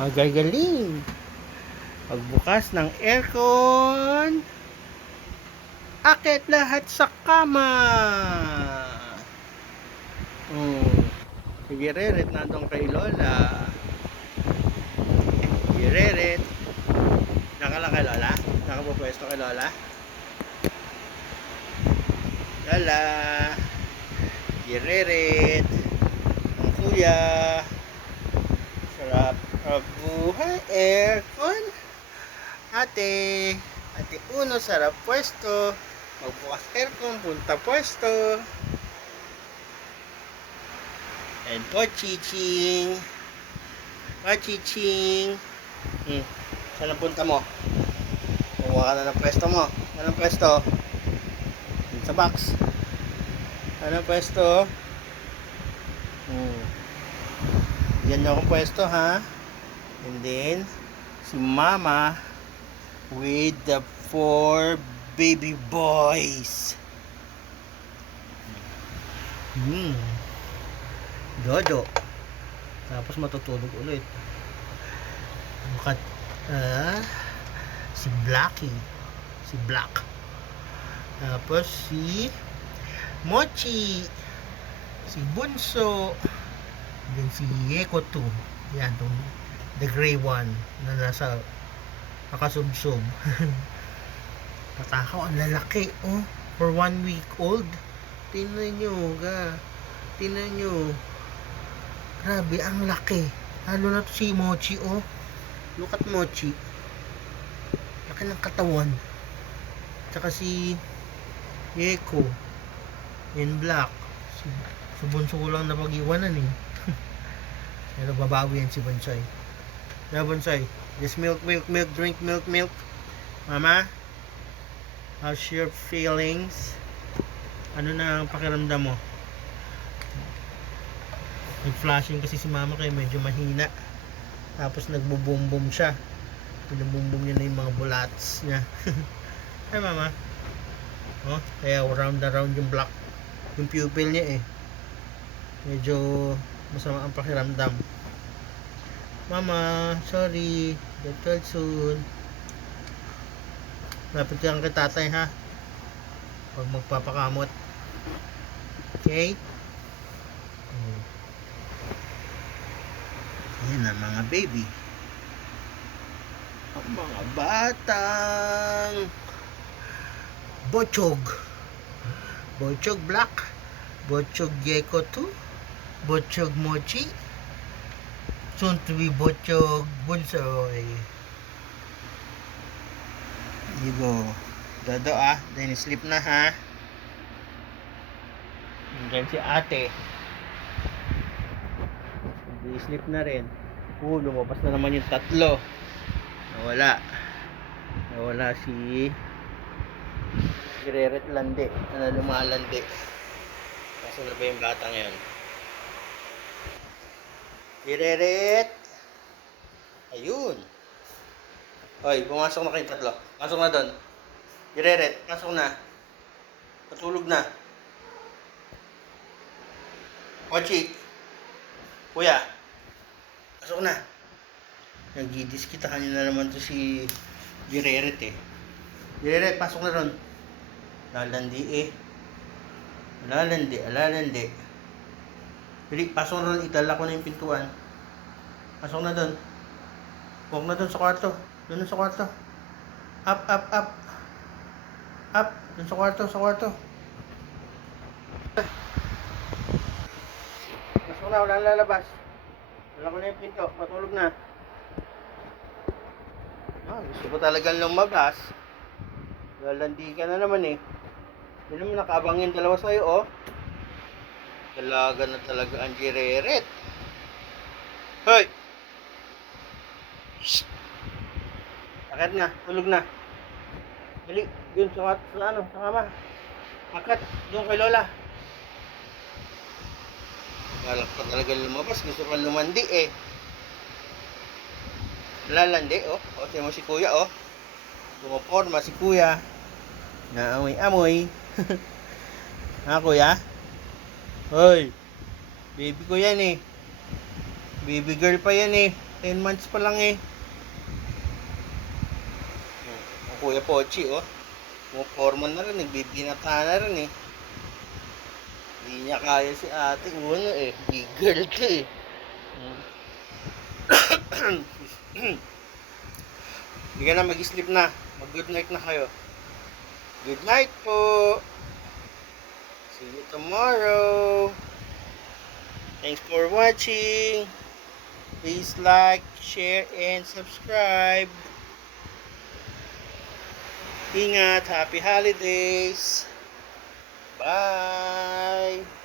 Magagaling. Pagbukas ng aircon, akit lahat sa kama. Sige, Reret, nandun kay Lola. Sige, Reret. Nakala kay Lola? Nakapupwesto kay Lola? Lola. Sige, Reret. Ang kuya. Sarap ang buhay, aircon. Ate Uno, sarap pwesto. Magbukas aircon, punta pwesto. And Pochiching. Saan ang punta mo? Kumuha ka na ng pwesto mo. Anong pwesto? Dito sa box. Anong pwesto? Yan yung pwesto, ha? And then si Mama with the 4 baby boys. Dodo. Tapos matutulog ulit. Bukat si Blackie. Si Black. Tapos si Mochi. Si Bunso. Then si Yeko 2. Yan, tong the gray one na nasa nakasubsob. Patakaw, ang lalaki, oh. For 1 week old. Tingnan nyo, tingnan nyo. Grabe, ang laki. Lalo na to si Mochi, oh. Look at Mochi. Laki ng katawan. Tsaka si Yeko. In black. Si Bunso ko lang napag-iwanan, eh. Pero babawi yan si Bonsai. Na Bonsai, just milk, drink milk. Mama, how's your feelings? Ano na ang pakiramdam mo? Nag-flashing kasi si Mama kaya medyo mahina. Tapos nagbo-boom siya. Pinuboom niya na yung mga bulats niya. Hi Mama. Oh, kaya round yung black. Yung pupil niya, eh. Medyo masama ang pakiramdam. Mama, sorry. Get well soon. Lapit lang kay tatay, ha? Pag magpapakamot. Okay? Yan ang mga baby. Ang mga batang Bochog. Bochog Black. Bochog Yeko 2. Bochog Mochi. Soon to be Bochog Bunsoy. You go. Dodo, ah. Then sleep na, ha. Diyan si ate. Hindi sleep na rin. Lumabas na naman yung tatlo. Nawala si Greret Lande. Lumalande. Kaso na ba yung batang yan? Greret! Ayun! Hoy, pumasok na kayong tatlo. Pasok na doon. Greret, pasok na. Patulog na. Mochi! Kuya! Pasok na. Nagdidiskitahan nyo na naman to si Greret, eh. Greret, pasok na ron. Lalandi, eh. Alalandi. Dili, pasok na ron. Itala ko na yung pintuan. Pasok na doon. Huwag na doon sa kwarto. Doon sa kwarto. Up. Doon sa kwarto. Pasok na, wala na lalabas. Wala ko na yung pinto. Matulog na. Gusto ko talagang lumabas. Lalandi ka na naman, eh. Hindi naman nakaabang yung dalawa sa'yo, oh. Talaga na talaga ang Greret. Hoy! Shhh! Akit na, tulog na. Dali, yun sa kama. Akit, doon kay Lola. Galak pa talaga lumabas, gusto ko lumandi, eh. Lalandi, oh. O, siya mo si Kuya, oh. Pumaporma si Kuya. Naamoy-amoy. Ha, Kuya? Hoy, baby ko yan, eh. Baby girl pa yan eh. 10 months pa lang eh. Ang Kuya Pochi oh. Hormone na rin, nagbibinata na rin eh. Hindi niya kaya si ate. Ano eh, big girl ka eh. Hindi ka na mag-sleep na. Mag-good night na kayo. Good night po. See you tomorrow. Thanks for watching. Please like, share, and subscribe. Ingat. Happy holidays. Bye.